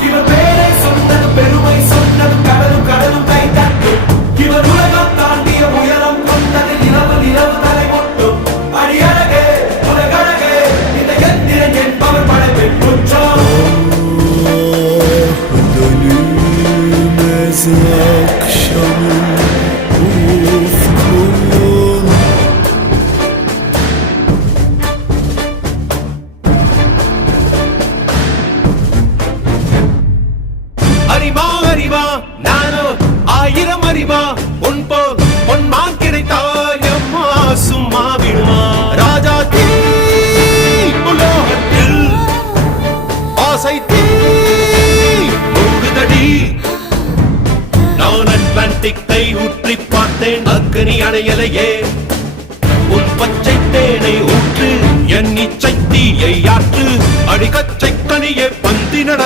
இவர் பேரை சொன்னது பெருமை சொன்னது கடலும் கடலும் கை தட்டும் இவர் உலகம் தாண்டிய உயரம் கொண்டது நிலவு நிலவு தலை மொட்டும் அடியழகே உலகழகே இந்த எந்திரன் என்பவர் படைப்பின் குற்றம் akşamın ufkun அறிவா அறிவா நானோ ஆயிரம் அறிவா உன் போல் பொன்மான் கிடைத்தாயம்மா சும்மா விடுமா ராஜா தீ உலோகத்தில் ஆசை தீ மூடுதடி நான் அட்லாண்டிக்கை ஊற்றி பார்த்தேன் அக்னி அணையலையே உன் பச்சை தேனை ஊற்று என் இச்சை தீயை ஆற்று அடிக்கச்சை கனியே பந்தின